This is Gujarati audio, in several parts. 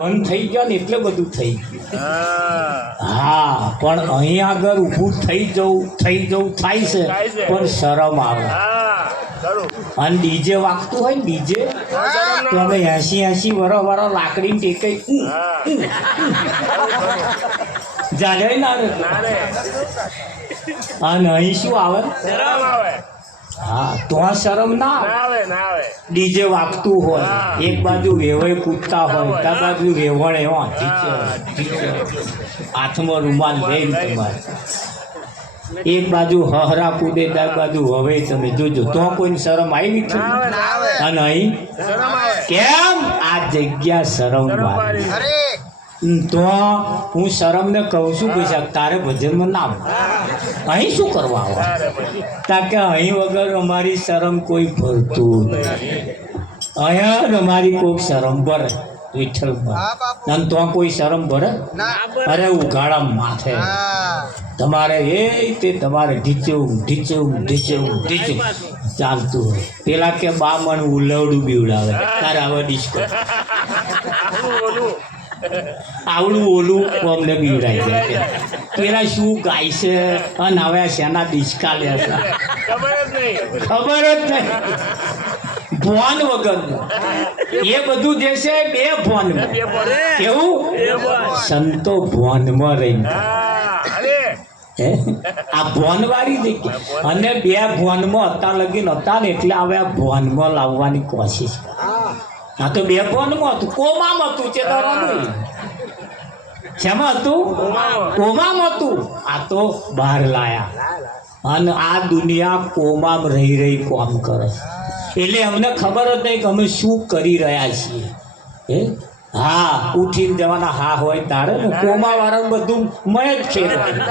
બંધ થઈ ગયો ને એટલે બધું થઈ ગયું. હા, પણ અહીં આગળ ઊભું થઈ જવું થાય છે, પણ શરમ આવે. અને ડીજે વાગતું હોય ને ડીજે, તો અમે 80 વર્ષ લાકડી ટેકાઈ જાણે ના રે. અને અહીં શું આવે? હા, તો આ શરમ ના આવે. ડીજે વાગતું હોય, એક બાજુ વેવાય કૂદતા હોય, ત્યાં બાજુ વેવણ એવા હાથમાં રૂમાલ લઈને તમારે એક બાજુ હહરા કૂદે, ત્યાં બાજુ હવે તમે જોજો તો કોઈ શરમ આવી નથી. અને અહીં કેમ આ જગ્યા શરમ વાળી? તો હું શરમને કહું છું કે તારે ભજનમાં નામ અહીં શું કરવા આવે? કારણ કે અહીં વગર અમારી શરમ કોઈ ભરતું અહીંયા અમારી કોઈ શરમ ભરે વિઠ્ઠલમાં, અને તો કોઈ શરમ ભરે? અરે ઉઘાડા માથે તમારે તે તમારે ઢીચવું ચાલતું હોય. પેલા કે બા મણ ઉલવડું બીવડાવે, તારે આવે ડિસ્કો આવડું ઓલું અમને બીવડાઈ જાય. પેલા શું ગાય છે અને હવે શેના ડિસ્કા લે છે ખબર જ નહીં. ભોન વગર એ બધું જે છે બે ભોન. કેવું સંતો ભોનમાં રહીને આ ભોન વાળી જગ્યા અને બે ભોનમાં હતા લગીન હતા ને, એટલે હવે આ ભોનમાં લાવવાની કોશિશ. હા, તો બે ભોનમાં હતું, કોમામાં હતું, ચેતરવાનું શેમાં હતું? કોમામાં હતું. આ તો બહાર લાયા અને આ દુનિયા કોમામ રહી કોમ કરે. એટલે અમને ખબર જ નહીં કે અમે શું કરી રહ્યા છીએ. હા, ઉઠીને જવાના હા હોય તારે ને, કોમા વાળા બધું મય જ ખેડવાનું.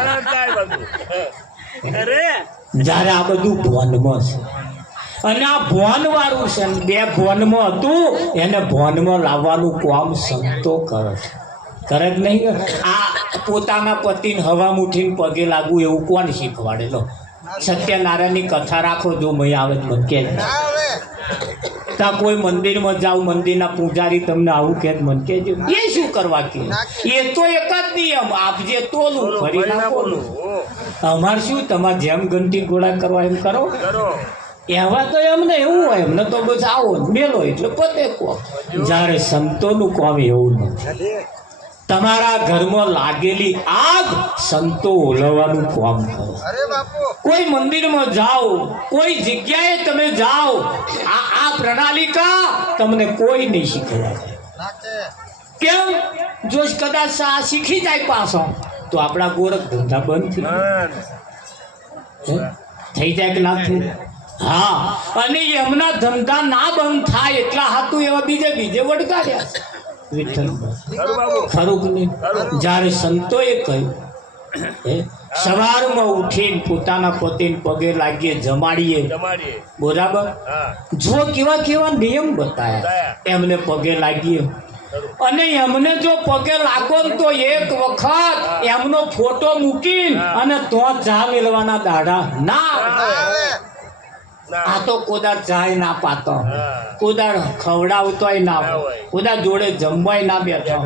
જ્યારે આ બધું ભોનમાં છે અને આ ભોન વાળું છે, બે ભોનમાં હતું એને ભોનમાં લાવવાનું કામ સંતો કરે છે. કરે જ નહીં? આ પોતાના પતિને હવા મુઠીને પગે લાગવું એવું કોણ શીખવાડે? લો, સત્યનારાયણની કથા રાખો, જો મય આવે મને કે. ત્યાં કોઈ મંદિરમાં જાઓ, મંદિરના પૂજારી તમને આવું કે મને કહેજો. એ શું કરવા કે? એ તો એક જ નિયમ, આપજે તોલું ફરી ના બોલું. અમારે શું, તમારે જેમ ઘંટી ઘોડા કરવા એમ કરો. એવા તો એમને એવું હોય, એમને તો બસ આવો મેલો એટલે પતે કો. જ્યારે સંતોનું કામ એવું નથી. તમારા ઘરમાં લાગેલી આગ સંતો ઓલવવાનું કામ કરો. કોઈ મંદિરમાં જાઓ, કોઈ જગ્યાએ તમે જાઓ, આ પ્રણાલિકા તમને કોઈ નહીં શીખવાડે. કેમ? જો કદાચ આ શીખી જાય પાછો તો આપણા ગોરખ ધંધા બંધ થઈ જાય કે ના થાય? હા, અને એમના ધંધા ના બંધ થાય એટલા હાથું એવા બીજે વડગાડ્યા ખરું કે નહીં? જ્યારે સંતોએ કહ્યું સવારમાં ઉઠીને પોતાના પતિને પગે લાગીએ, જમાડીએ, બરાબર? જો કેવા નિયમ બતાયા એમને પગે લાગીએ. અને એમને જો પગે લાગો ને તો એક વખત એમનો ફોટો મૂકીને અને તો ચા મેળવાના દાડા ના. આ તો કોદાર ચાય ના પાતો, કોદાર ખવડાવતોય ના, કોદાર જોડે જમવાય ના બેઠો.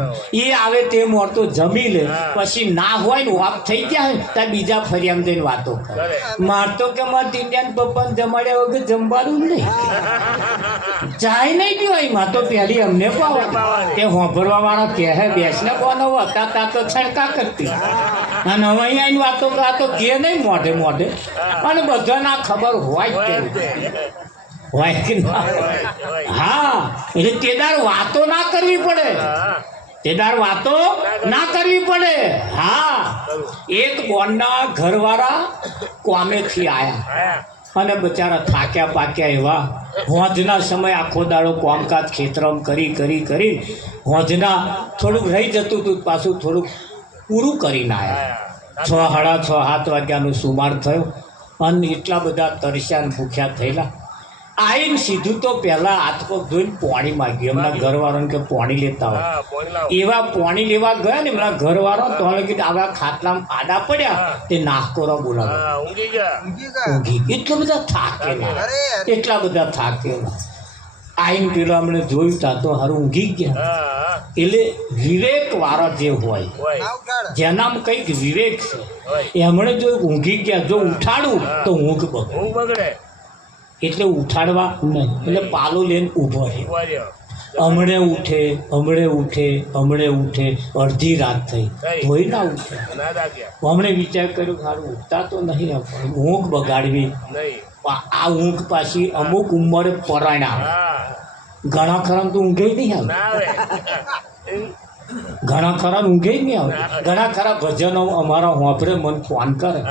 એ આવે તે મોરતો જમી લે, પછી ના હોય ને વાપ થઈ ગયા હોય ત્યાં બીજા ફરિયામ જઈને વાતો કરે. માર તો કે મારે ટીંડિયાને પપ્પાને જમાડ્યા વગર જમવાનું નહીં, ચાય નહીં પીવાય. માં તો પહેલી અમને પાવે તે હોંભરવા વાળા કહે બેસને કોનો હતા તા તો છડકા કરતી. અને હવે અહીંયા વાતો તો કે નહીં મોઢે અને બધાના ખબર હોય કે ના. હા, એટલે તેદાર વાતો ના કરવી પડે. હા, એક બોનના ઘરવાળા કોમેથી આયા અને બચારા થાક્યા પાક્યા એવા. હોજના સમય આખો દાડો કામકાજ ખેતરમ કરી હોજના થોડુંક રહી જતું હતું, પાછું થોડુંક પૂરું કરીને આવ્યા. 6:30 વાગ્યાનું સુમાર થયો અને એટલા બધા તરસ્યા ભૂખ્યા થયેલા. આવીને સીધું તો પહેલાં હાથ પગ ધોઈને પાણી માગ્યું. એમના ઘરવાળાને કે પાણી લેતા હોય. એવા પાણી લેવા ગયા ને એમના ઘરવાળો તો કીધું આવા ખાટલામાં આડા પડ્યા તે નાકોરો બોલાવે. એટલા બધા થાકેલા. આઈને પેલો અમને જોયું તા તો હારું ઊંઘી ગયા. એટલે વિવેક વાળા જે હોય જેનામાં કંઈક વિવેક છે એમણે જો ઊંઘી ગયા જો ઉઠાડું તો ઊંઘ બગડે એટલે ઉઠાડવા નહીં. એટલે પાલો લઈને ઊભો રહે. હમણે ઉઠે અડધી રાત થઈ તોય ના ઉઠે. હમણે વિચાર કર્યો સારું ઉઠતા તો નહીં આપણે ઊંઘ બગાડવી. આ ઊંઘ પાછી અમુક ઉંમરે પરાયણ ઘણા ખરા તો ઊંઘે નહીં આવે. ઘણા ખરા ઊંઘે નહીં આવે. ઘણા ખરા ભજનો અમારા હોંભરે મને ફોન કરે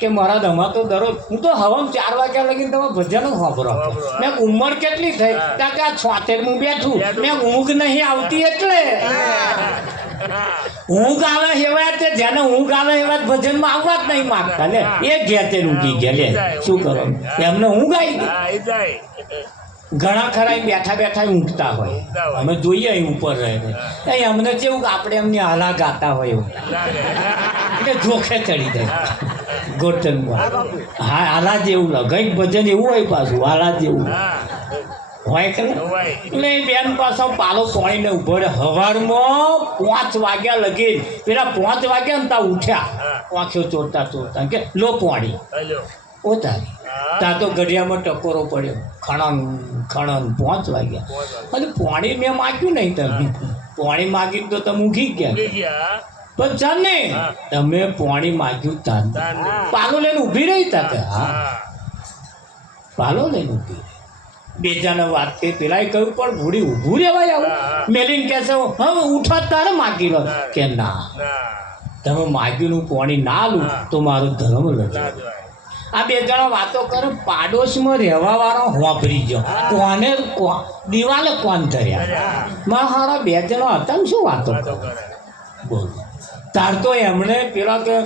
કે મહારાજ અમારે તો દરરોજ હું તો હવામાં 4 વાગ્યા લગીને તમે ભજનો હોંભરો. મેં ઉંમર કેટલી થઈ ત્યાં કે આ 76 બેઠું મેં ઊંઘ નહીં આવતી એટલે ઊંઘ આવે એવા તે જેને ઊંઘ આવે એવા ભજનમાં આવવા જ નહીં માગતા ને એ ઘેર તે ઊંઘી ગયા લે શું કરો એમને ઊંઘ આવી ગઈ. ઘણા ખરા બેઠા બેઠા ઊંઘતા હોય અમે જોઈએ અહીં ઉપર રહે અમને કેવું આપણે એમની હાલા ગાતા હોય એવું એટલે જોખે ચડી જાય ગોઠનમાં. હા હાલા જેવું લગાઈ ભજન એવું હોય પાછું હાલા જેવું હોય કે એટલે બેન પાછો પાલો પાણીને ઉભો રહે. સવારમાં 5 વાગ્યા લગી પેલા 5 વાગ્યા ને ત્યાં ઉઠ્યા આંખો ચોરતા કે લો પાણી ઓતારી ત્યાં તો ગઢિયામાં ટકોરો પડ્યો ખણન 5 વાગ્યા અને પાણી મેં માગ્યું નહીં. તમે પાણી માગી તો તમે ઊંઘી ગયા પણ જાને તમે પાણી માગ્યું તાન પાલો લઈને ઊભી રહી તા કે હા પાલો લઈને ઊભી રહી. બે જણા વાત કરી પેલા કહ્યું પણ ભૂડી ઊભું રહેવાય આવું મેલીને કહેશે હવે ઉઠા તારે માગી લો કે ના તમે માગ્યું પાણી ના લું તો મારો ધર્મ લડે. આ બે જણા વાતો કરે પાડોશમાં રહેવા વાળો હોંભરી ગયો કોને દિવાલે કોણ ધર્યા મારા 2 જણા હતા ને શું વાતો કરે બોલ. તાર તો એમણે પેલા કે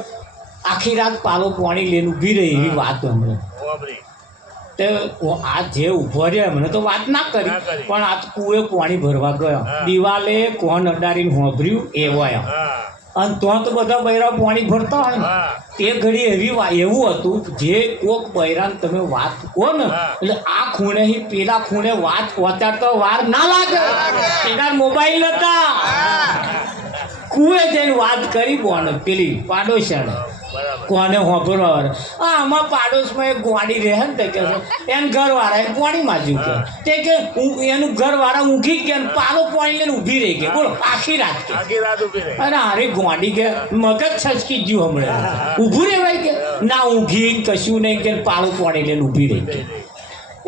આખી રાત પાલો પાણી લઈને ઊભી રહી એવી વાત એમણે તે આ જે ઊભો રહ્યા એમણે તો વાત ના કરી પણ આ કુએ પાણી ભરવા ગયો દિવાલે કોણ અડાડીને હોંભર્યું એવો અને તો બધા બૈરા પાણી ભરતા હોય ને તે ઘડી એવું હતું જે કોક બૈરાને તમે વાત કહો ને એટલે આ ખૂણે પેલા ખૂણે વાત પહોંચાડતો વાર ના લાગે. એના મોબાઈલ નતા કુએ જઈને વાત કરી બોને પેલી પાડોશિયાને કોને હોંભરો આમાં પાડોશમાં એક ગોળી રહે ને તે કે એને ઘરવાળાએ પાણી માજ્યું કે તે કે એનું ઘરવાળા ઊંઘી ગયા ને પાલો પાણી લઈને ઊભી રહી ગઈ બોલો આખી રાત. અરે અરે ગોળી કે મગજ છસકી ગયું હમણાં ઊભું રહેવાય કે ના ઊંઘી કશું નહીં કે પાલો પાણી લઈને ઊભી રહી ગઈ.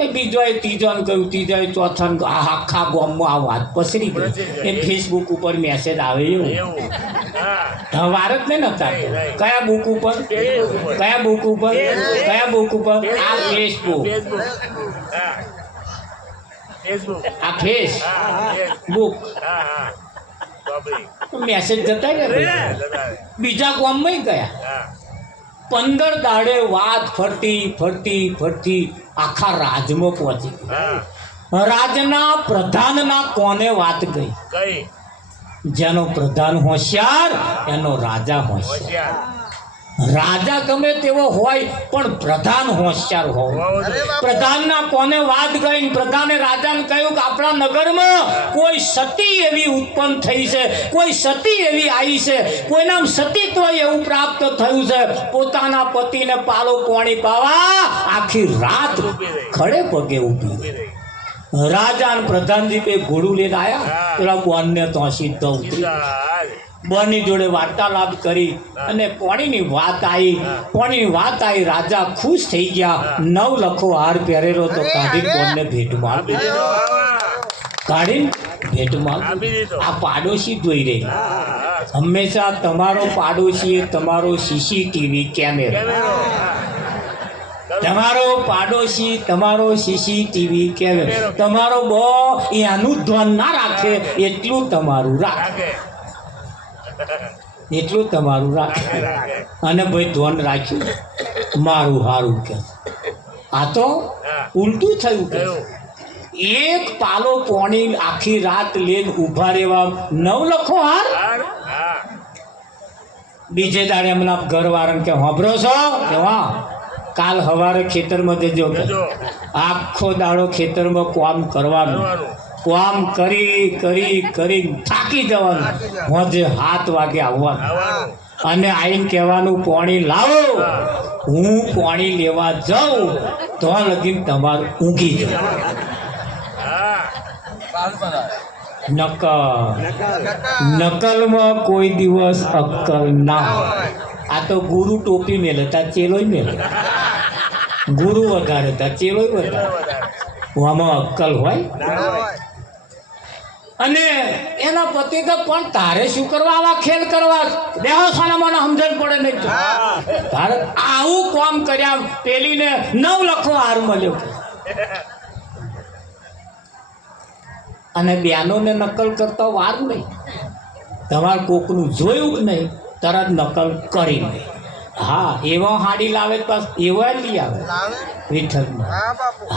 એ બીજોએ ત્રીજોને કહ્યું ત્રીજોએ ચોથાને આખા ગામમાં આ વાત પસરી ગઈ. એ ફેસબુક ઉપર મેસેજ આવે એવું વાર જ નહીં નતા. કયા બુક ઉપર આ ફેસબુક આ ફેસબુક મેસેજ જતા ગયા બીજા ગામમાં ગયા. 15 દાડે વાત ફરતી આખા રાજમાં પહોંચી. રાજના પ્રધાનના કોને વાત ગઈ જેનો પ્રધાન હોશિયાર એનો રાજા હોશિયાર. રાજા ગમે તેવો હોય પણ પ્રધાન હોશિયાર હોય. પ્રધાનના કોને વાત ગઈ પ્રધાને રાજાને કહ્યું કે આપણા નગરમાં કોઈ સતી એવી ઉત્પન્ન થઈ છે કોઈ સતી એવી આવી છે કોઈના સતીત્વ એવું પ્રાપ્ત થયું છે પોતાના પતિને પાલો પાણી પાવા આખી રાત ખડે પગે ઊભી. રાજા અને પ્રધાનજી બે ઘોડું લઈને આવ્યા પેલા બોનને તો સીધો ઉતરી બોનની જોડે વાર્તાલાપ કરી અને પાણીની વાત આવી. રાજા ખુશ થઈ ગયા. 9 લખો હાર પહેરેલો તો કાઢી બોનને ભેટમાં આ પાડોશી જોઈ રહી. હંમેશા તમારો પાડોશી એ તમારો સીસીટીવી કેમેરો. તમારો પાડોશી તમારો સીસીટીવી કેમેરો. તમારો એનું ધ્યાન ના રાખે એટલું તમારું રાખે અને ભાઈ ધ્યાન રાખ્યું મારું હારું કે આ તો ઉલટું થયું કે એક પાલો પાણી આખી રાત લઈને ઊભા રહેવા 9 લખો હાર. બીજે દાડે એમના ઘરવાળાને કે હોભરો છો કે વાહ કાલ સવારે ખેતરમાં જજો કે આખો દાડો ખેતરમાં કામ કરવાનું, કામ કરી કરી કરી થાકી જવાનું, હોજે 7 વાગે આવવાનું અને આઈને કહેવાનું પાણી લાવો. હું પાણી લેવા જાઉં તો લગીન તમારું ઊંઘી જાવ. નકલમાં કોઈ દિવસ અક્કલ ના હોય. આ તો ગુરુ ટોપી મેલે તા ચેલોય મેલે, ગુરુ વધારે તા ચેલોય વધારે, આમાં અક્કલ હોય. અને એના પતિ તો પણ તારે શું કરવા આવા ખેલ કરવા? દેવસાના મને સમજણ પડે નહીં. તારે આવું કામ કર્યા પેલીને 9 લખો હાર મળ્યો. અને બહેનોને નકલ કરતા વાર નહીં. તમારે કોકનું જોયું જ નહીં તરત નકલ કરી નહીં. હા, એવા હાડી લાવે પાસ એવા લઈ આવે વિઠ્ઠલમાં.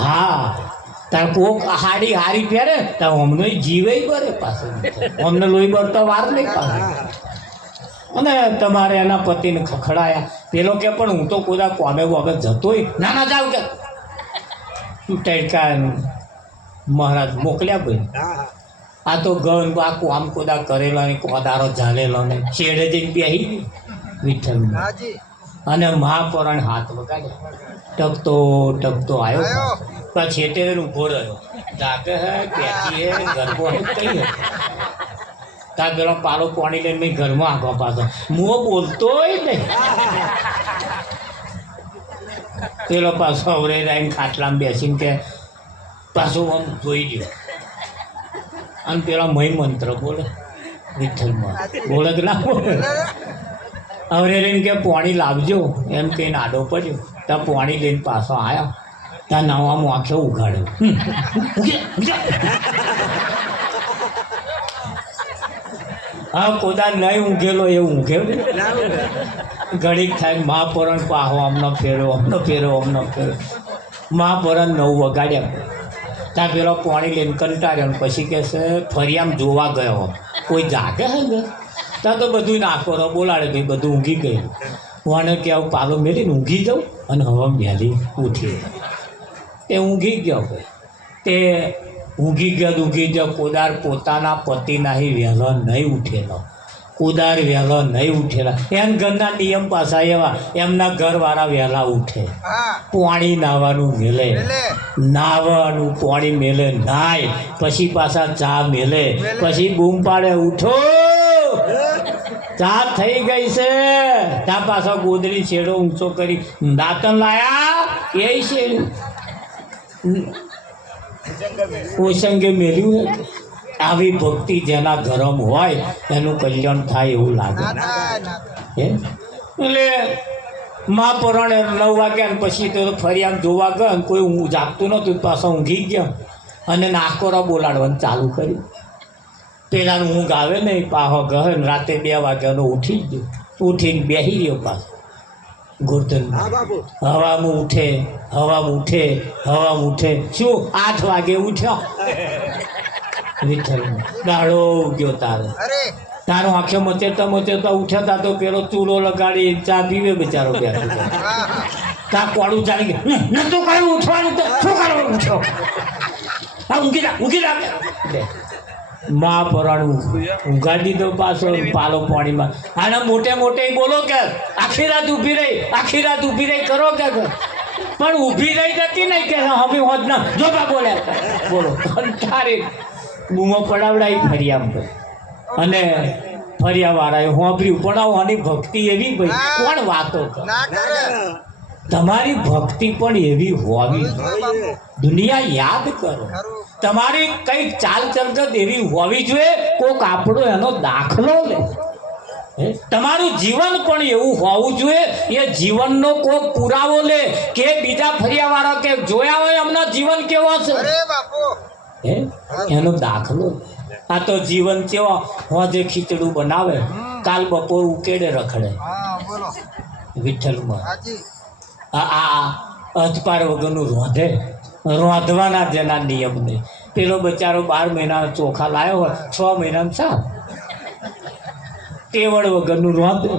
હા, તાર કોક હાડી હારી પહેરે તો અમને જીવે બરે પાછું, અમને લોહી બરતા વાર નહીં પાછું. અને તમારે એના પતિને ખખડાયા. પેલો કે પણ હું તો કોદા કોમે વગર જતોય ના ના જાવ કે ટડકા મહારાજ મોકલ્યા ભાઈ. આ તો ગણ આ કોમ કોદા કરેલો ને કોદારો ઝાલેલો ને છેડે જઈને બેસી વિઠ્ઠલ અને મહાપુરાણ હાથ વગાડ્યા. ટકતો ટકતો આવ્યો પછી છેટે ઊભો રહ્યો. જાગે હે બેઠી હે ગરબો હે કઈ હે તાર પેલો પાલો પાણી લઈને મેં ઘરમાં આગો પાછો મુઓ બોલતોય નહીં. પેલો પાછો અવરે રહીને ખાટલામાં બેસીને કે પાછું આમ જોઈ ગયો અને પેલા મય મંત્ર બોલે વિઠ્ઠલમાં. બોલે કે ના બોલે? અવરે રહીને કે પાણી લાવજો એમ કહીને આડો પડ્યો. ત્યાં પાણી લઈને પાછો આવ્યા. ત્યાં નવામાં આંખે ઉઘાડ્યો. હા, કોદા નહીં ઊંઘેલો એ ઊંઘ્યો. ઘડીક થાય મહાપુરાણ પાહો આમનો ફેરો આમનો ફેરો આમનો ફેરો. મહાપુરાણ 9 વગાડ્યા. ત્યાં પેલો પાણી લઈને કંટાળ્યો. પછી કહે છે ફરી આમ જોવા ગયો કોઈ જાગે હે ને. ત્યાં તો બધું નાખોરો બોલાડે ભાઈ બધું ઊંઘી ગયું. હું કે આવું પાલો મેળીને ઊંઘી જાઉં અને હવા વહેલી ઉઠી. એ ઊંઘી ગયો ભાઈ. તે ઊંઘી ગયો. કોદાર પોતાના પતિ નહીં વહેલો નહીં ઉઠેલો. કોદાર વહેલો નહીં ઉઠેલા. એમ ઘરના નિયમ પાછા એવા એમના ઘરવાળા વહેલા ઉઠે. પાણી નાવાનું મેલે, નાવાનું પાણી મેલે નાય પછી પાછા ચા મેલે. પછી બૂમ પાડે ઉઠો ચા થઈ ગઈ છે. ત્યાં પાછો ગોદડી છેડો ઊંચો કરી દાંતણ લાયા એ છે ઓસંગે મેલ્યું. આવી ભક્તિ જેના ઘરમાં હોય એનું કલ્યાણ થાય એવું લાગે. એટલે મહાપુરાણ 9 વાગ્યા પછી તો ફરી આમ જોવા ગયો ને કોઈ હું જાગતું નહોતું. પાછો ઊંઘી ગયો અને નાકોરા બોલાડવાનું ચાલુ કર્યું. પેલાનું ઊંઘ આવે નહીં પાછો ગયો ને રાતે 2 વાગ્યાનો ઉઠી ગયો. ઉઠીને બેસી રહ્યો પાછો ગોરધન. હવામાં ઉઠે શું 8 વાગે ઉઠ્યો વિઠ્ઠલ. દાડો ઉગ્યો તારો આંખે મચેતા ઉઠ્યા તા તો પેલો ચૂલો લગાડી ચા પીવે બિચારો બેઠો. ત્યાં કોળું ચાલી ગયું. નતું કયું ઉઠવાનું તો શું કરવાનું ઉઠ્યો? હા ઊંઘી જા મહાપુરાણ ઊંઘાડી દીધો પાછો પાલો પાણીમાં. આને મોટે બોલો કે આખી રાત ઊભી રહી કરો કે પણ ઊભી રહી જતી નહીં કે હવે હોત ના જોબા બોલ્યા બોલો તારી બૂમો પડાવડાવી ફરિયામ ભાઈ. અને ફરિયાવાળાએ હોંભર્યું પણ આની ભક્તિ એવી ભાઈ કોણ વાતો કરે? તમારી ભક્તિ પણ એવી હોવી જોઈએ. દુનિયા યાદ કરો. તમારી કંઈક ચાલ ચલકત એવી હોવી જોઈએ કોક આપણો એનો દાખલો લે. તમારું જીવન પણ એવું હોવું જોઈએ એ જીવનનો કોક પુરાવો લે કે બીજા ફરિયાવાળા કે જોયા હોય એમનો જીવન કેવો છે એનો દાખલો લે. આ તો જીવન કેવો હોજે ખીચડું બનાવે કાલ બપોર ઉકેડે રખડે વિઠ્ઠલમાં. આ અજપાર વગરનું રોંધવાના જેના નિયમ નહીં. પેલો બચારો 12 મહિના ચોખા લાવ્યો હોય 6 મહિનામાં સાફ તેવડ વગરનું રોંધે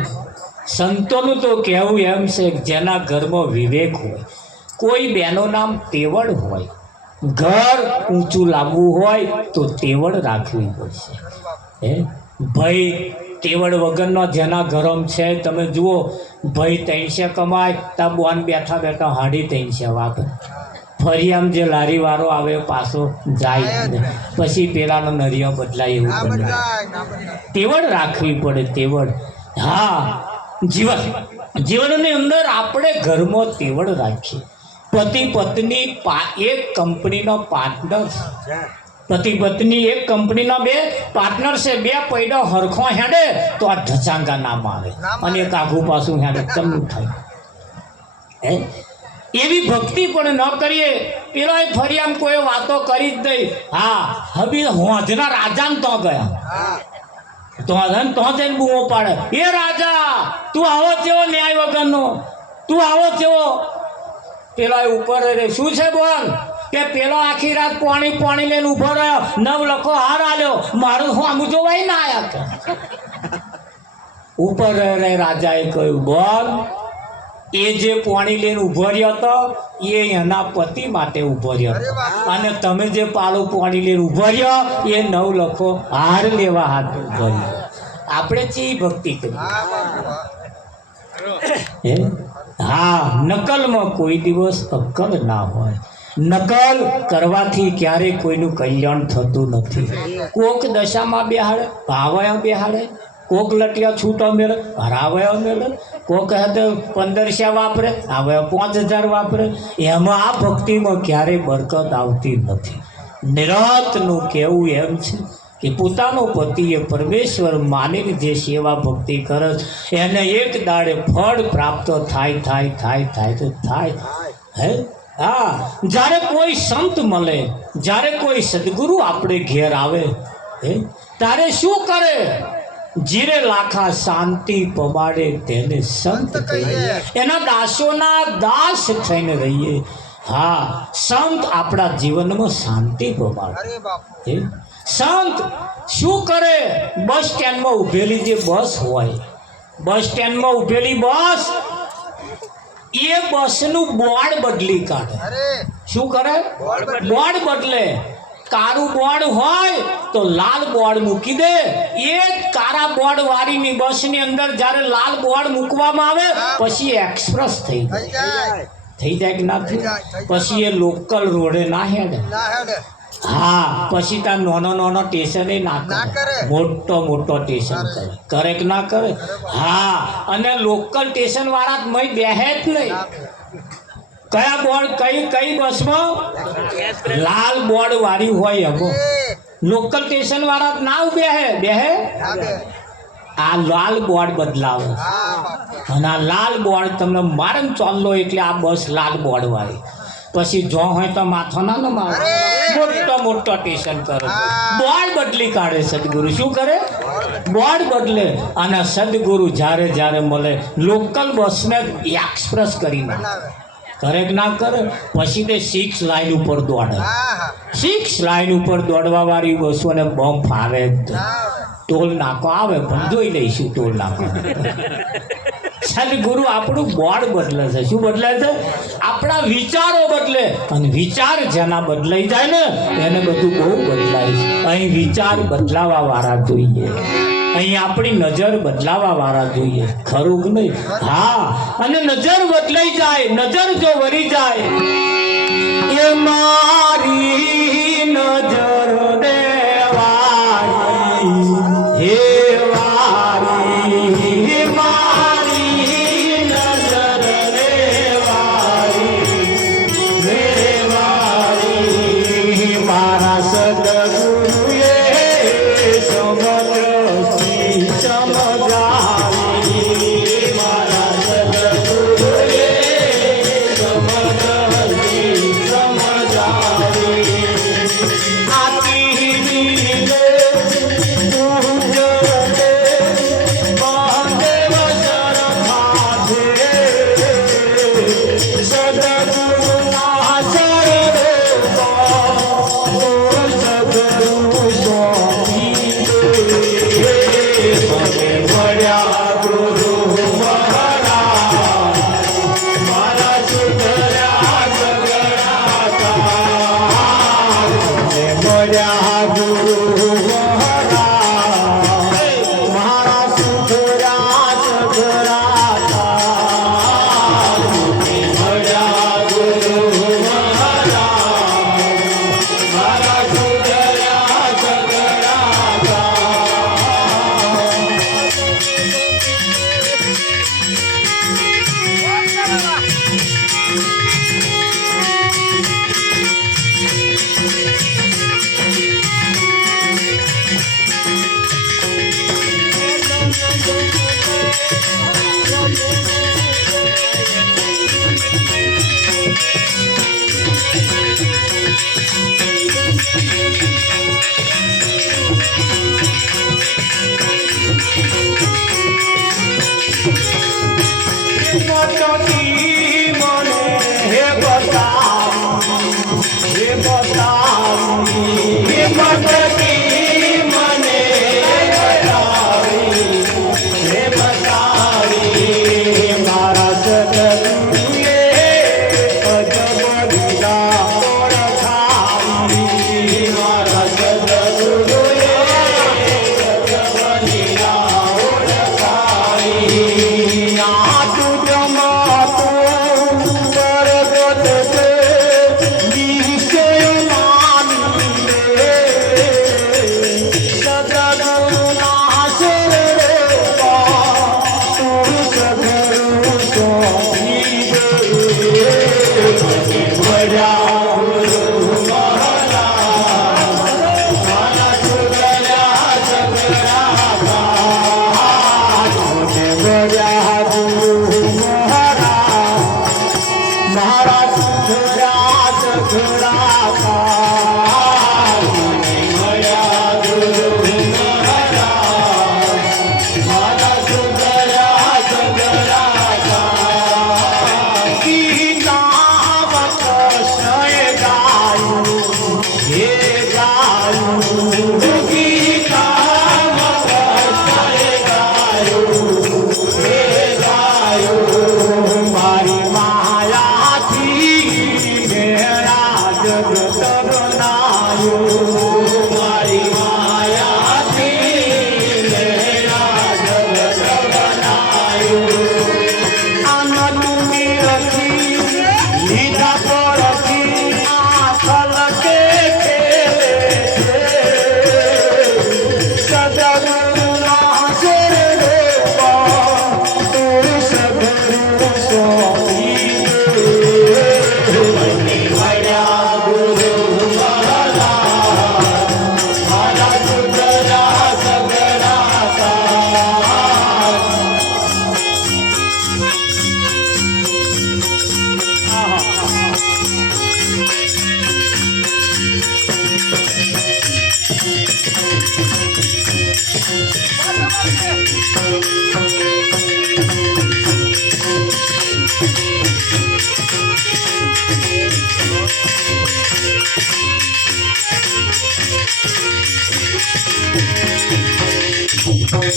સંતોનું તો કહેવું એમ છે કે જેના ઘરમાં વિવેક હોય, કોઈ બેનો નામ તેવડ હોય, ઘર ઊંચું લાવવું હોય તો તેવડ રાખવી પડશે. હે ભાઈ તેવડ વગરનો જેના ઘરમ છે, તમે જુઓ ભાઈ 300 કમાય તા બોન બેઠા બેઠા 350 વાપરે. ફરી આમ જે લારી વાળો આવે પાછો જાય, પછી પેલાનો નરિયો બદલાય એવું બદલાય. તેવડ રાખવી પડે, તેવડ. હા, જીવનની અંદર આપણે ઘરમાં તેવડ રાખીએ. પતિ પત્ની એક કંપનીનો પાર્ટનર છે. પતિ પત્ની એક કંપનીના બે પાર્ટનર છે. બે પૈડો હરખો હેડે તો આ ઢચાંગા નામ આવે, અને એક આઘું પાછું હેડે ચમનું થાય. હે એવી ભક્તિ પણ ન કરીએ. પેલો ફરી આમ કોઈ વાતો કરી જ નહીં. હા, હવે હોજના રાજાને તો ગયા તો જઈને બૂમો પાડે, એ રાજા તું આવો કેવો ન્યાય વગરનો, તું આવો કેવો. પેલા ઉપર શું છે બોલ, કે પેલો આખી રાત પાણી લઈને ઉભો રહ્યો, 9 લખો હાર આલ્યો, મારું હું આમ જોવાય ના આયા. ઉપર રહે રાજાએ કહ્યું, બોલ એ જે પાણી લઈને ઉભો રહ્યો હતો એ એના પતિ માટે ઉભો રહ્યો હતો, અને તમે જે પાલું પાણી લઈને ઉભો રહ્યો એ 9 લખો હાર લેવા હાથ ઉભો રહ્યો. આપણે ચી ભક્તિ કરી? હા, નકલમાં કોઈ દિવસ અક્કલ ના હોય. નકલ કરવાથી ક્યારેય કોઈનું કલ્યાણ થતું નથી. કોક દશામાં બેહાડે, ભાવયા બેહાડે, કોક લટિયા છૂટો મેળે, હરાવયા મેળે, કોક હતે 1500 વાપરે, હવે 5000 વાપરે. એમાં આ ભક્તિમાં ક્યારેય બરકત આવતી નથી. નિરતનું કહેવું એમ છે કે પોતાનો પતિ એ પરમેશ્વર માનીને જે સેવા ભક્તિ કરે એને એક દાડે ફળ પ્રાપ્ત થાય તો થાય. હે હા, જ્યારે કોઈ સંત મળે, જ્યારે કોઈ સદગુરુ આપણે ઘેર આવે, હે તારે શું કરે? જીરે લાખા શાંતિ પમાડે તેને સંત કહીએ, એના દાસોના દાસ થઈને રહીએ. હા, સંત આપણા જીવનમાં શાંતિ પમાડે. સંત શું કરે? બસ સ્ટેન્ડમાં ઉભેલી જે બસ હોય, બસ સ્ટેન્ડમાં ઉભેલી બસ, એ બસનું બોર્ડ બદલી કાઢે. શું કરે? બોર્ડ બદલે. કારું બોર્ડ હોય તો લાલ બોર્ડ મૂકી દે. એ કારા બોર્ડ વાળીની બસની અંદર જ્યારે લાલ બોર્ડ મૂકવામાં આવે પછી એક્સપ્રેસ થઈ જાય કે ના થઈ? પછી એ લોકલ રોડે ના હેડે. હા, પછી ત્યાં નાનો સ્ટેશન ના કરે, મોટો સ્ટેશન કરે કે ના કરે? હા, અને લોકલ સ્ટેશન વાળા મય બેહે જ નહીં. કયા બોર્ડ? કઈ બસમાં લાલ બોર્ડ વાળી હોય એમાં લોકલ સ્ટેશન વાળા ના બેહે. આ લાલ બોર્ડ બદલાવે, અને આ લાલ બોર્ડ તમને મારે ચાલો એટલે આ બસ લાલ બોર્ડ વાળી. પછી જો હોય તો માથો ના મારે, મોટો સ્ટેશન કરે, બોર્ડ બદલી કાઢે. સદગુરુ શું કરે? બોર્ડ બદલે. અને સદગુરુ જ્યારે મળે લોકલ બસને એક્સપ્રેસ કરી નાખે. કરે કે ના કરે? પછી તે 6 લાઈન ઉપર દોડે. 6 લાઈન ઉપર દોડવા વાળી બસોને બમ્પ આવે. ટોલ નાકો આવે પણ જોઈ લઈશું ટોલ નાકો. સદગુરુ આપણું બોર્ડ બદલે છે. શું બદલે છે? આપણા વિચારો બદલે. અને વિચાર જેના બદલાઈ જાય ને એને બધું બહુ બદલાય છે. અહીં વિચાર બદલાવા વાળા જોઈએ, અહીં આપણી નજર બદલાવા વાળા જોઈએ. ખરું કે નહીં? હા, અને નજર બદલાઈ જાય, નજર જો વળી જાય, એ મારી નજર દેવારી, હે વારી, મારી નજર દેવારી, મારા સદગુરુએ આ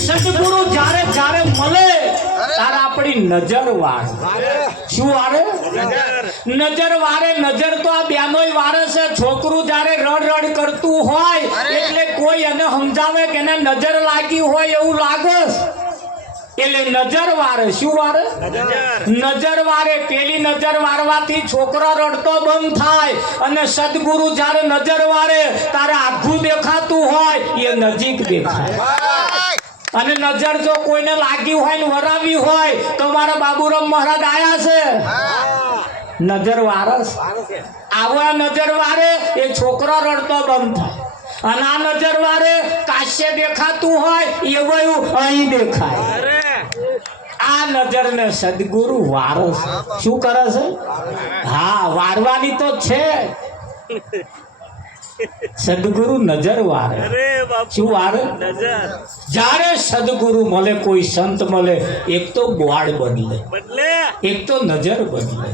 સદગુરુ જ્યારે જ્યારે મળે ત્યારે આપણી નજર વાળે. શું વાળે? નજર વાળે. નજર તો આ બેનોય વાળે છે. છોકરું જ્યારે રડ રડ કરતું હોય એટલે કોઈ એને સમજાવે કે એને નજર લાગી હોય એવું લાગે એટલે નજર વાળે. શું વાળે? નજર વાળે. પેલી નજર વાળવાથી છોકરો રડતો બંધ થાય અને સદગુરુ જ્યારે નજર વાળે તારે આઘું દેખાતું હોય એ નજીક દેખાય. અને નજર જો કોઈને લાગી હોય ને વરાવી હોય તો મારા બાબુરામ મહારાજ આયા છે. નજર વારસ આવા નજર વારે એ છોકરો રડતો બંધ થાય અને આ નજર વારે કાશ્ય દેખાતું હોય એવું અહીં દેખાય. આ નજર ને સદગુરુ વારસ શું કરે છે? હા, વારવાની તો છે. સદગુરુ નજર વારે. શું વારે? જ્યારે સદગુરુ મળે, કોઈ સંત મળે, એક તો ગ્વાડ બદલે, એક તો નજર બદલે.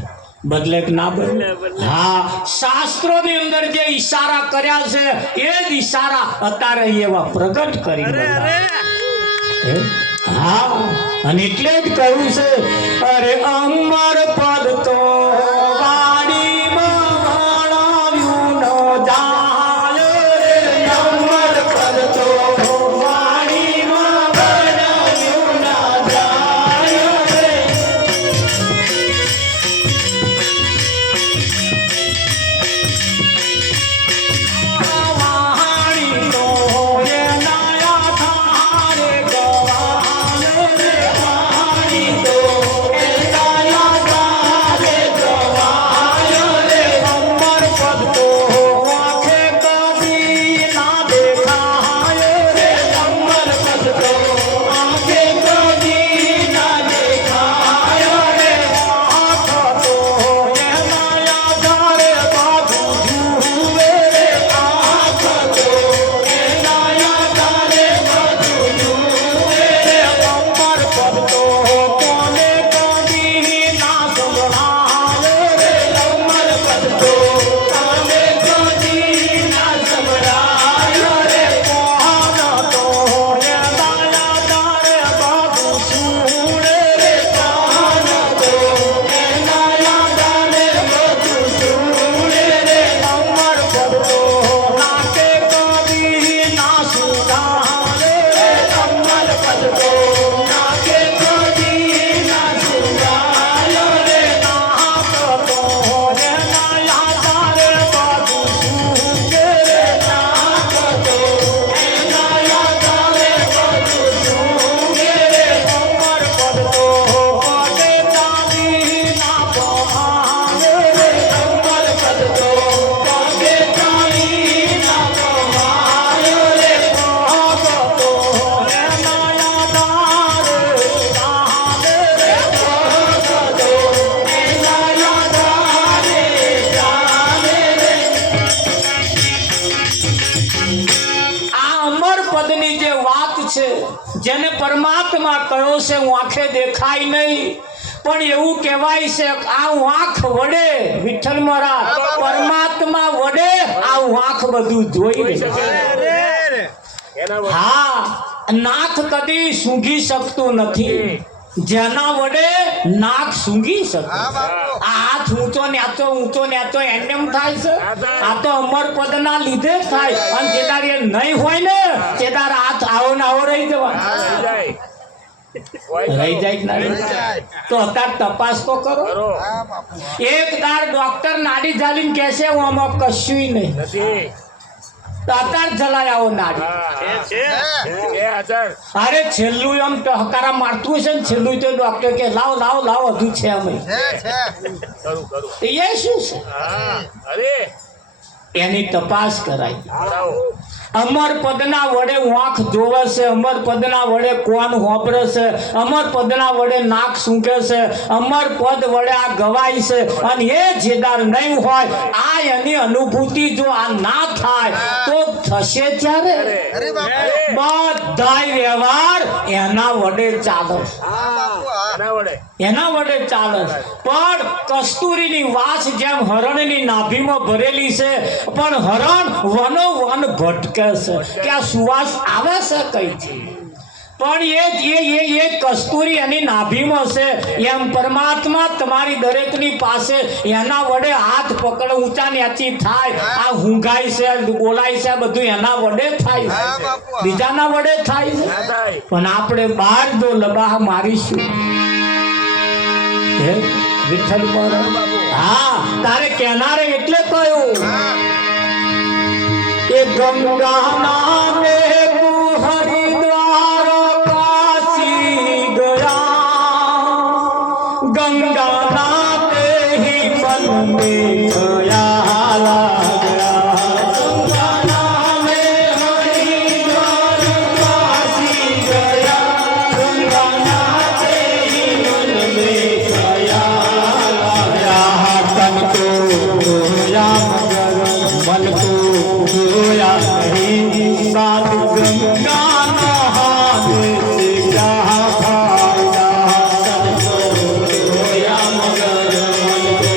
બદલે કે ના બદલે? હા, શાસ્ત્રોની અંદર જે ઈશારા કર્યા છે એ જ ઈશારા અત્યારે એવા પ્રગટ કરી. હા, અને એટલે જ કહ્યું છે, અરે અમર પદ તો જેને પરમાત્મા કયો છે આંખે દેખાય નહીં, પણ એવું કહેવાય છે આ આંખ વડે વિઠ્ઠલ મહારાજ પરમાત્મા વડે આ આંખ બધું જોઈ લે. હા, નાક કદી સૂંઘી શકતું નથી, જેના વડે નાક સૂંઘી શકે. આ હાથ ઊંચો ન્યાચો એમ થાય છે. આ તો અમર પદના લીધે જ થાય. અને જેદાર એ નહીં હોય ને તેદાર હાથ આવો ને આવો રહી જવા રહી જાય કે ના રહી જાય? તો અત્યારે તપાસ તો કરો. એક દાર ડોક્ટર નાડી ઝાલીને કહેશે હું આમાં કશું નહીં, તો અત્યારે જલાય આવો નાડી. અરે છેલ્લું એમ હકારા મારતું છે ને છેલ્લું તો ડોક્ટર કે લાવ લાવ લાવ હજુ છે અમે એ શું છે એની તપાસ કરાય. અમર પદના વડે આંખ જોવે છે, અમર પદના વડે કોન હોપરે છે, અમર પદના વડે નાક સૂંઘે છે, અમર પદ વડે આ ગવાય છે. અને એ જેદાર નહીં હોય આ એની અનુભૂતિ જો આ ના થાય તો થશે ત્યારે બધાય વ્યવહાર એના વડે ચાલે, એના વડે ચાલે. પણ કસ્તુરીની વાસ જેમ હરણની નાભીમાં ભરેલી છે, પણ હરણ વનો વન ભટકે છે કે આ સુવાસ આવે છે કઈથી, પણ એ કસ્તુરી એની નાભીમાં છે. એમ પરમાત્મા તમારી દરેકની પાસે એના વડે હાથ પકડ ઊંચા નીચી થાય, આ હુંઘાય છે બોલાય છે બધું એના વડે થાય છે, બીજાના વડે થાય છે. પણ આપણે બહાર જો લબાહ મારીશું હે વિઠ્ઠલ પર, હા તારે કેનારે એટલે કહ્યું એ ગંગા નામે હરિદ્વાર કાશી ગયા, ગંગા નામે ही मन में ख्याल आ गया, गंगा नामे हरिद्वार काशी गया, गंगा नामे ही मन में ख्याल आ गया, तन को खोया मगर मन को खोया नहीं, साथ गंगा नहाने से क्या फायदा, तन को खोया मगर मन को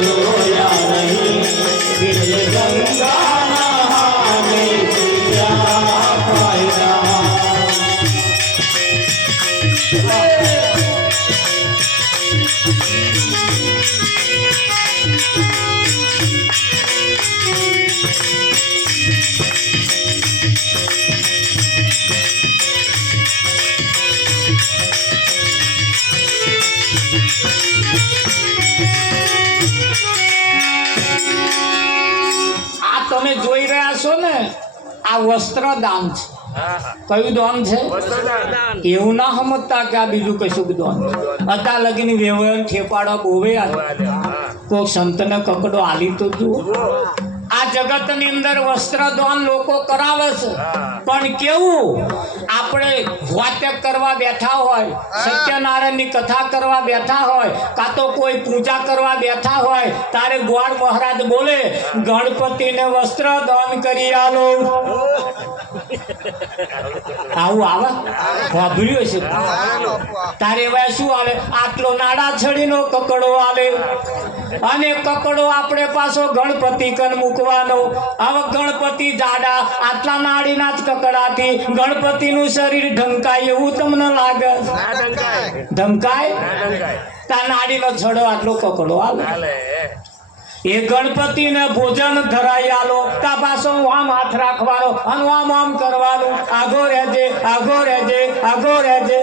खोया नहीं, फिर गंगा नहाने से क्या फायदा. આ તમે જોઈ રહ્યા છો ને આ વસ્ત્રદાન છે. કયું દાન છે? એવું ના સમજતા કે આ બીજું કશું દાન છે. અત્યાર લગીની વેવણ ઠેપાડા બોવે કોઈ સંતને કકડો આલી તો જુઓ. આ જગતની અંદર વસ્ત્રદાન લોકો કરાવે છે, પણ કેવું આપણે વાત્ય કરવા બેઠા હોય, સત્યનારાયણની કથા કરવા બેઠા હોય, કાં તો કોઈ પૂજા કરવા બેઠા હોય, તારે ગોળ મહારાજ બોલે ગણપતિને વસ્ત્રદાન કરી આલો. આવું આવે વાભર્યું છે તારે એવા શું આલે? આટલો નાડા છડીનો કકડો આલે, અને કકડો આપણે પાછો ગણપતિ કન મૂકવાનો. હવે ગણપતિ જાડા આટલા નાડીના જ કકડાથી ગણપતિનું શરીર ઢંકાય એવું તમને લાગે? ઢંકાય? તા નાડીનો છડો આટલો કકડો આલે. એ ગણપતિને ભોજન ધરાઈ આલો, તા પાછો આમ હાથ રાખવાનો અને આમ આમ કરવાનું, આગો રહેજે આગો રહેજે આગો રહેજે.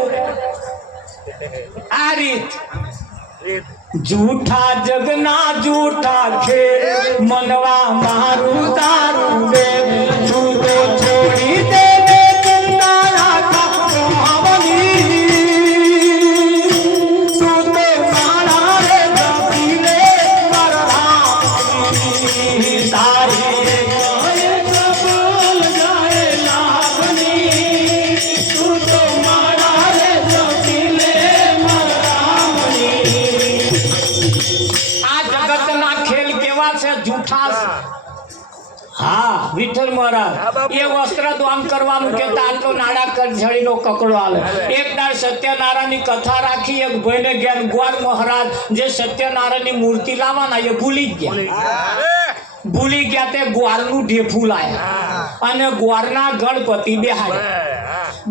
આ રીત જૂઠા જગના જૂઠા ખેલ, મનવા મારું તારું દે, તું તો છોડી દે વિઠ્ઠલ મહારાજ એ વસ્ત્ર દાન કરવાનું કહેતા આટલો નાડા છડીનો કકડો આવે. એક દાડ સત્યનારાયણની કથા રાખી એક ભાઈને જ્ઞાન ગ્વાર મહારાજ જે સત્યનારાયણની મૂર્તિ લાવવાના એ ભૂલી ગયા તે ગ્વારનું ઢેફું લાયા અને ગ્વારના ગણપતિ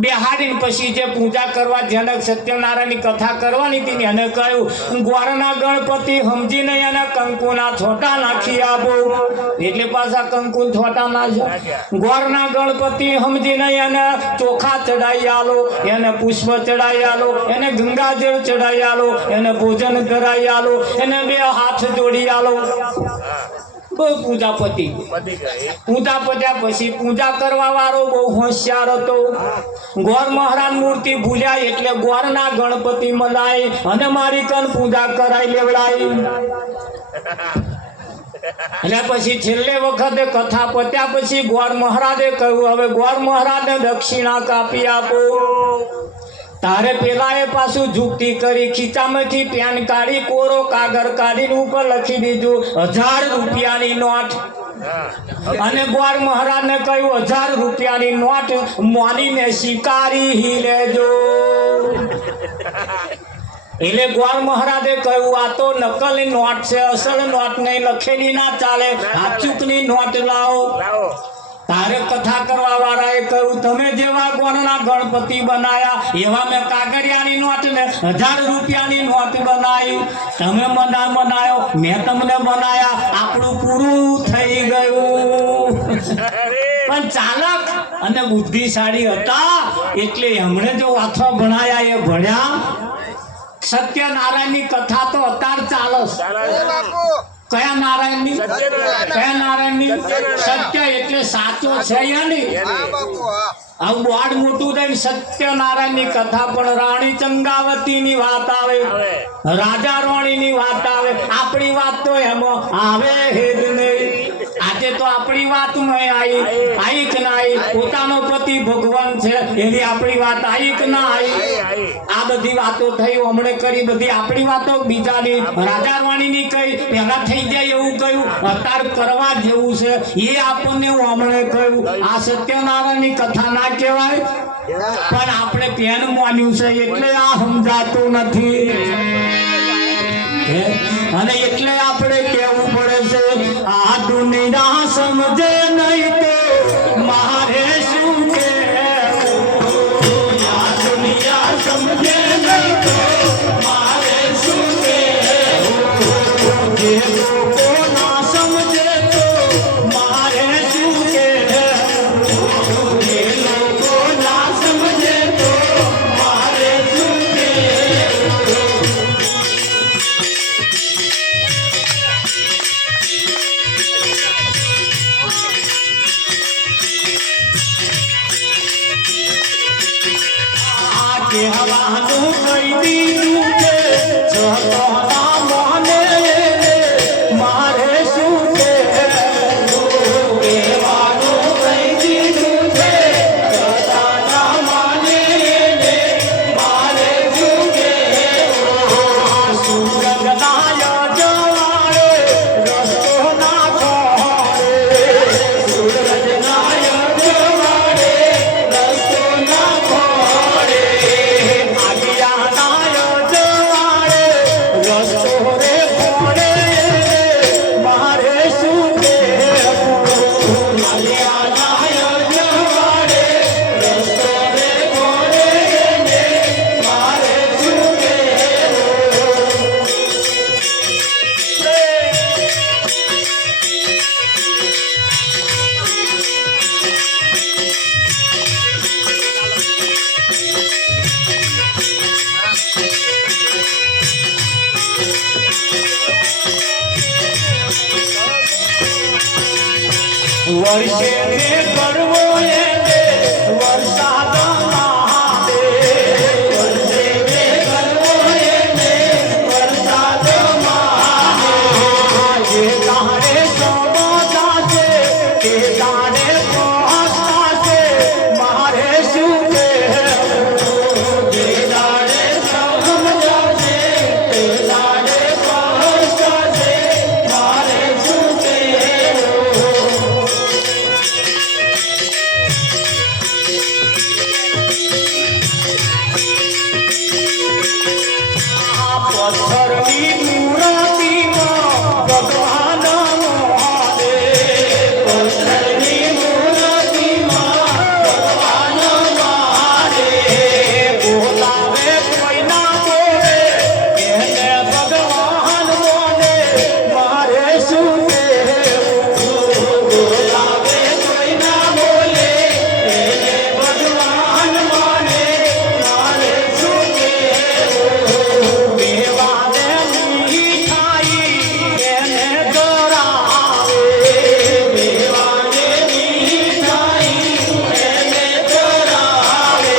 બેહાડીને પછી જે પૂજા કરવા જેને સત્યનારાયણની કથા કરવાની હતી એને કહ્યું ગ્વારના ગણપતિ સમજીને એને કંકુના છોટા નાખી આપો. એટલે પાછા કંકુ છોટા નાખ્યા. ગ્વારના ગણપતિ સમજીને એને ચોખા ચડાઈ આલો, એને પુષ્પ ચડાઈ આલો, એને ગંગાજળ ચડાઈ આલો, એને ભોજન કરાઈ આલો, એને બે હાથ જોડી આલો. પૂજા પૂજા પત્યા પછી પૂજા કરવા વાળો બહુ હોશિયાર હતો. ગોર મહારાજ મૂર્તિ ભૂલ્યા એટલે ગોરના ગણપતિ મનાય અને મારી કન પૂજા કરાઈ લેવડાઈ. અને પછી છેલ્લે વખતે કથા પત્યા પછી ગોર મહારાજે કહ્યું હવે ગોર મહારાજને દક્ષિણા કાપી આપો. તારે પેલા એ પાછું જુક્તિ કરી ખીચામાંથી પેન કાઢી કોરો કાગળ કાઢીને ઉપર લખી દીધું 1000 રૂપિયાની નોટ. અને ગોર મહારાજને કહ્યું 1000 રૂપિયાની નોટ માનીને સ્વીકારી લેજો. એટલે ગોર મહારાજે કહ્યું આ તો નકલી નોટ છે, અસલ નોટ નહીં, લખેલી ના ચાલે, હાચુકની નોટ લાવો. તારે કથા કરવા વાળાએ કહ્યું તમે જેવા ગોરના ગણપતિ બનાયા એવા મેં કાગળિયાની નોટ ને 1000 રૂપિયાની નોટ બનાવી. તમે બનાયો, મેં તમને બનાયા, આપણું પૂરું થઈ ગયું. પણ ચાલક અને બુદ્ધિશાળી હતા એટલે એમણે જો વાથો ભણાયા એ ભણ્યા. સત્યનારાયણની કથા તો અત્યારે ચાલસ. કયા નારાયણની? કયા નારાયણની? સત્ય એટલે સાચો છે યાની. આવું બોર્ડ મોટું થઈને સત્યનારાયણની કથા પણ રાણી ચંગાવતીની વાત આવે, રાજા રાણીની વાત આવે. આપણી વાત તો એમાં આવે જ નહીં. આજે તો આપણી વાત આવી કે ના આવી? પોતાનો પતિ ભગવાન છે એની આપણી વાત આવી કે ના આવી? આ બધી વાતો થઈ હમણે કરી, બધી આપણી વાતો બીજાની રાજા રાણીની કઈ પહેલા થઈ જાય એવું કહ્યું, અત્યારે કરવા જેવું છે એ આપણને હમણે કહ્યું. આ સત્યનારાયણની કથા ના કહેવાય પણ આપણે પેન માન્યું છે એટલે આ સમજાતું નથી. અને એટલે આપણે કેવું પડે છે આ દુનિયા સમજે નહીં તો મારે શું કહેવું? આ દુનિયા સમજે નહીં તો મારે શું કહેવું? જે લોકો ના સમજે તો મારે શું કહેવું? જે લોકો ના સમજે તો મારે શું કહેવું? કહેવાનું કહી દીધું છે છોકરા મોને મારે શું કહેવું? કહેવાનું કહી દીધું છે છોકરા મોને મારે શું કહેવું? સૂરજ ના જવાળે રસ્તો ના ખોળે, સૂરજ ના જવાળે રસ્તો ના ખોળે, મારે શું કહેવું? વર્ષે કરવો એને વરસાદ મહાદેવ, વર્ષે કરવો એને વરસાદ મહાદેવ. જે તારે સમજા છે તે તારે પહોંચતા છે મારે શું કહેવું? જે તારે સમજા છે તે તારે પહોંચતા છે મારે શું કહેવું? પથ્થરની મૂર્તિમાં ભગવાન મોહે પથ્થરની મૂર્તિમાં ભગવાન મારે બોલાવે કોઈ ના બોલે એને ભગવાન મોને મારે શું કહેવું બોલાવે કોઈ ના બોલે એને ભગવાન માને મારે શું કહેવું મેવાને મીઠાઈ એને કરાવે મેવાને મીઠાઈ એને કરાવે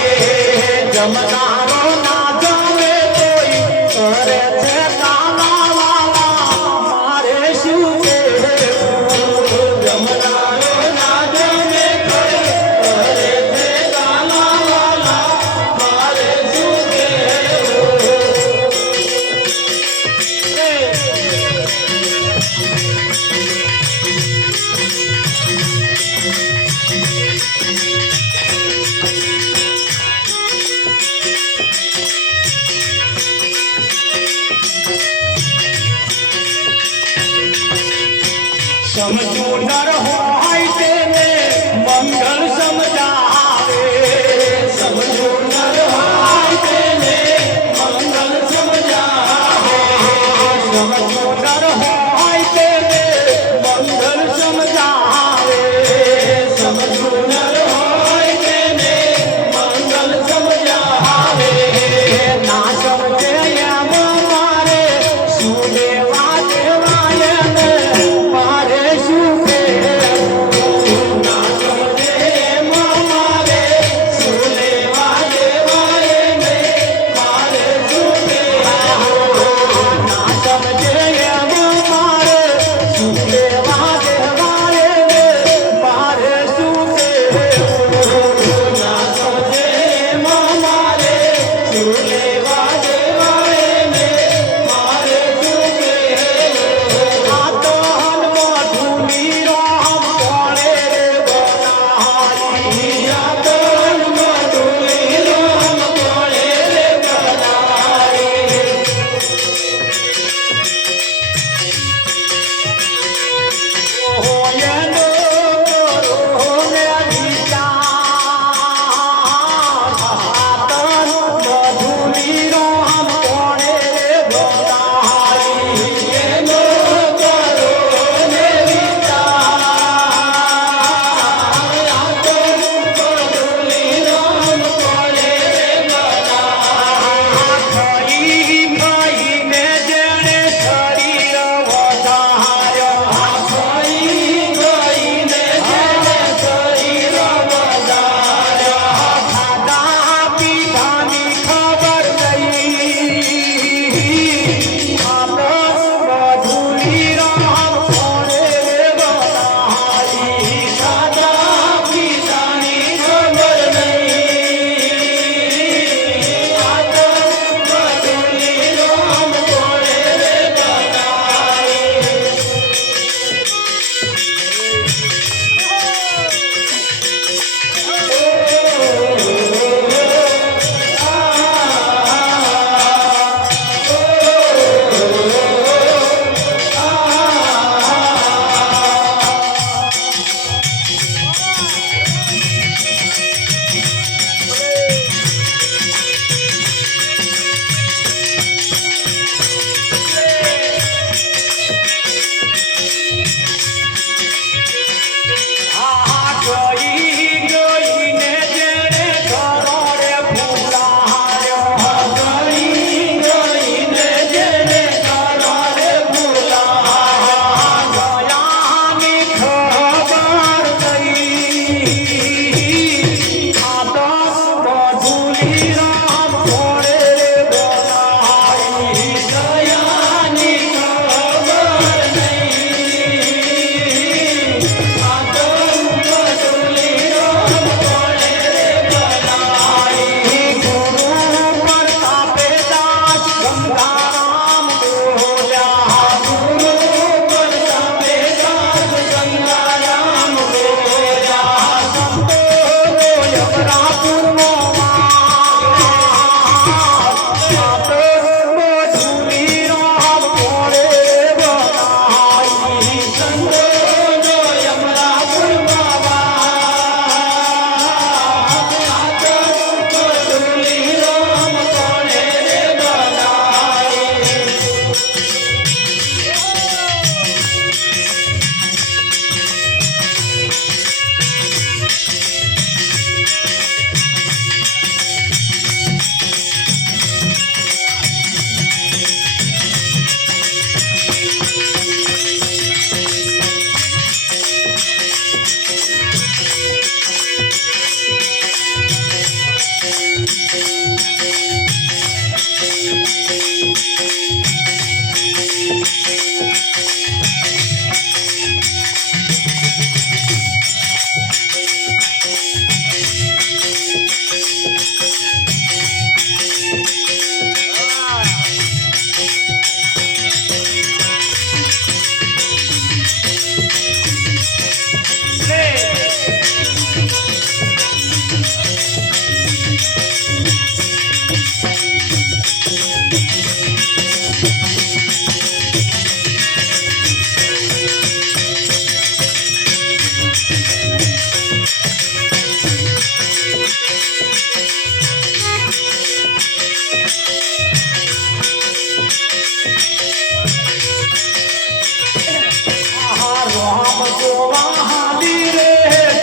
જમનારો ના જમે કોઈ કરે છે કાલાવાલા મારે શું કહેવું જમનારો ના જમે કોઈ કરે છે કાલાવાલા મારે શું સમજો નર હોય તેને મંગલ સમજાવે સમજો નર હોય તેને મંગલ સમજાવે સમજો નર હોય તેને મંગલ સમજાવે સમજો નર હોય તેને મંગલ સમજાવે ના સમજે એમ મારે શું લેવા દેવાય ને મારે શું કહેવું જોવા હાલી રે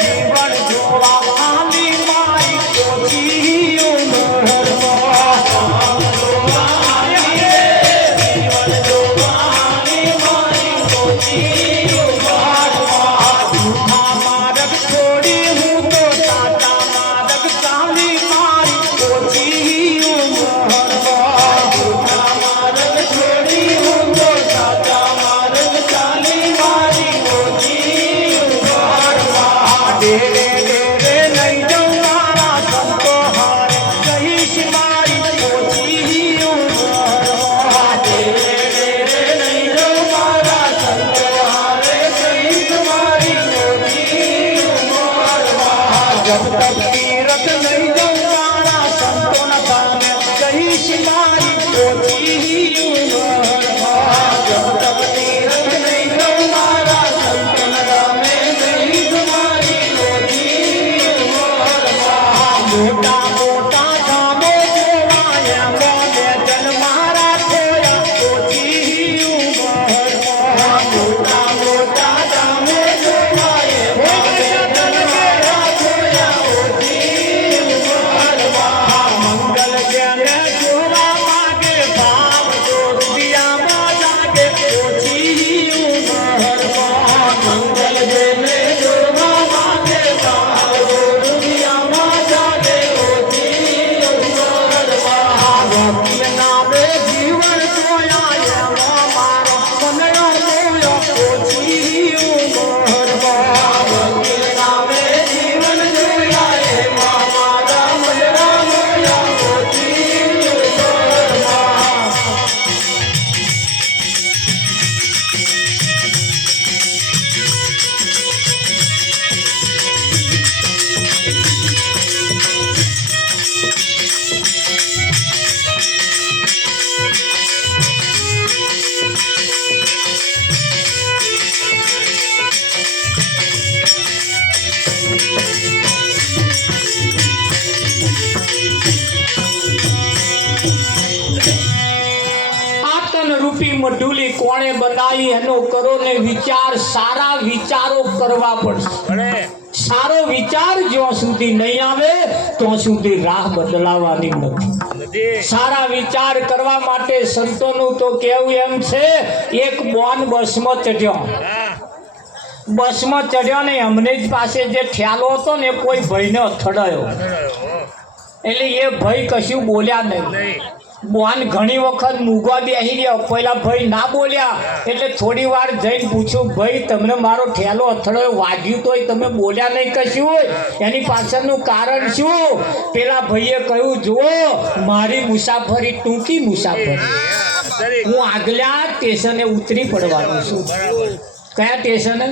જીવન જોવા હાલી મારી ઓછી ઉંમરમાં જોવા હાલી રે જીવન જોવા હાલી મારી ઓછી ઉંમરમાં જૂઠા માર્ગ છોડી હું તો સાચા માર્ગ ચાલી મારી ઓછી ઉંમરમાં જૂઠા માર્ગ છોડી હું તો સાચા માર્ગ ચાલી મારી ઓછી ઉંમરમાં ડેરે ડેરે નહીં જાઉં મારા સંતો હારે કહીશ મારી ઓછી ઉંમરમાં ડેરે ડેરે નહીં જાઉં મારા સંતો હારે કહીશ મારી ઓછી ઉંમરમાં જબ તક તીરથ નહીં જાઉં મારા સંતોના ધામે કહીશ મારી ઓછી ઉંમરમાં જબ તક તીરથ નહીં જાઉં મારા સંતોના ધામે કહીશ મારી ઓછી ઉંમરમાં મોટા મોટા ધામો જોવાયા મોને જન મારા થયા ઓછી ઉંમરમાં મોટા મોટા ધામો જોવાયા મોને જન મારા થયા ઓછી ઉંમરમાં મંગલ જેને જોવા માંગે ભાવ જો રૂપિયામાં લાગે ઓછી ઉંમરમાં મંગલ જેને જોવા માંગે ભાવ જો રૂપિયામાં લાગે ઓછી ઉંમરમાં વકીલ નામે જીવન જોયા એમાં મારો મનનો જોયો ઓછી ઉંમરમાં વકીલ નામે જીવન જોયા એમાં મારા મનનો જોયો ઓછી ઉંમરમાં આતનરૂપી મઢુલી કોણે બનાવી એનો કરો ને વિચાર સારા વિચારો કરવા પડશે સારો વિચાર જ્યાં સુધી નહીં આવે ત્યાં સુધી રાહ બદલાવાની નથી સારા વિચાર કરવા માટે સંતોનું તો કેવું એમ છે એક બોન બસમાં ચડ્યો ને અમને જ પાસે જે ઠ્યાલો હતો ને કોઈ ભાઈને અથડાયો એટલે એ ભાઈ કશું બોલ્યા નહીં બોન ઘણી વખત મૂગવા બેસી રહ્યો પહેલા ભાઈ ના બોલ્યા એટલે થોડી વાર જઈને પૂછ્યું ભાઈ તમને મારો ઠેલો અથડાયો વાગ્યું તોય તમે બોલ્યા નહીં કશું એની પાછળનું કારણ શું પેલા ભાઈએ કહ્યું જુઓ મારી મુસાફરી ટૂંકી મુસાફરી હું આગલા સ્ટેશને ઉતરી પડવાનું છું કયા સ્ટેશને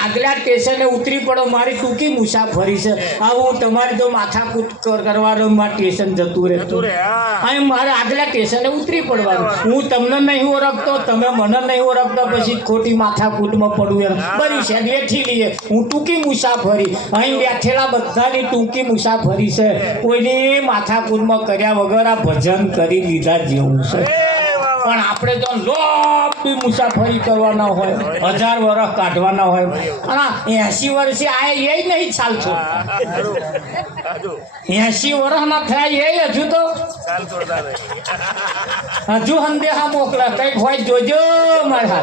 આગલા સ્ટેશને ઉતરી પડો મારી ટૂંકી મુસાફરી છે હા હું તમારી તો માથાકૂટ કરવાનો મારું સ્ટેશન જતું રહેતું અહીં મારે આગલા સ્ટેશને ઉતરી પડવાનું હું તમને નહીં ઓળખતો તમે મને નહીં ઓળખતો પછી ખોટી માથાકૂટમાં પડવું એમ બરી છે બેઠી લઈએ હું ટૂંકી મુસાફરી અહીં બેઠેલા બધાની ટૂંકી મુસાફરી છે કોઈની માથાકૂટમાં કર્યા વગર આ ભજન કરી લીધા જેવું છે પણ આપણે તો લોબી મુસાફરી કરવાના હોય 1000 વર્ષ કાઢવાના હોય અને 80 વર્ષે આ એ નહીં ચાલતો 80 વર્ષ ના થાય એ હજુ તો હજુ સંદેહા મોકલા કઈક હોય જોજો મારા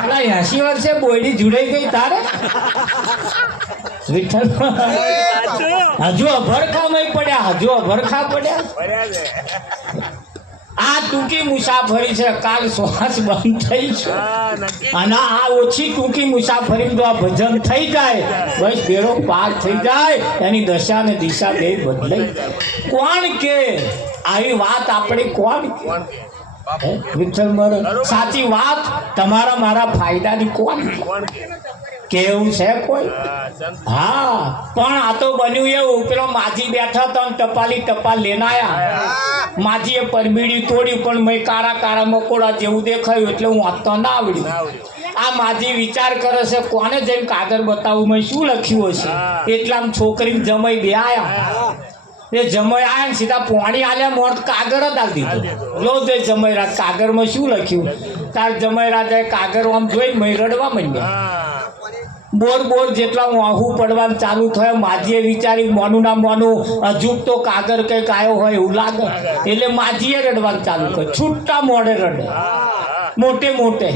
હાથે 80 વર્ષે બોયડી જુડાઈ ગઈ તારે વિઠ્ઠલ હજુ અભરખામાં પડ્યા હજુ અભરખા પડ્યા આ ટૂંકી મુસાફરી છે કાલ શ્વાસ બંધ થઈ છે અને આ ઓછી ટૂંકી મુસાફરી તો આ ભજન થઈ જાય બસ બેડો પાર થઈ જાય એની દશા ને દિશા બે બદલાઈ કોણ કે આવી વાત આપણે કોણ વિઠ્ઠલ મહારાજ સાચી વાત તમારા મારા ફાયદાની કોણ કેવું છે કોઈ હા પણ આ તો બન્યું એવું પેલો માજી બેઠા તો ટપાલી ટપાલ લઈને આયા માજીએ પરબીડી તોડી પણ મેં કાળા કાળા મકોડા જેવું દેખાયું એટલે હું વાંચતો ના આવડ્યું આ માજી વિચાર કરે છે કોને જઈને કાગળ બતાવું મેં શું લખ્યું હશે એટલામાં છોકરીને જમાઈ બે આયા એ જમાઈ આયા ને સીધા પોણી આલ્યા મોટ કાગળ જ આલી દીધો લો દે જમાઈ રાત કાગળમાં શું લખ્યું તાર જમાઈ રાજાએ કાગળ આમ જોઈ મેં રડવા માંડ્યા બોર બોર જેટલા વાહું પડવાનું ચાલુ થયો માજીએ વિચારી મોનું ના મોનું હજુ તો કાગર કંઈક આવ્યો હોય એવું લાગે એટલે માજીએ રડવાનું ચાલુ કર્યું. છૂટા મોડે રડે, મોટે મોટે.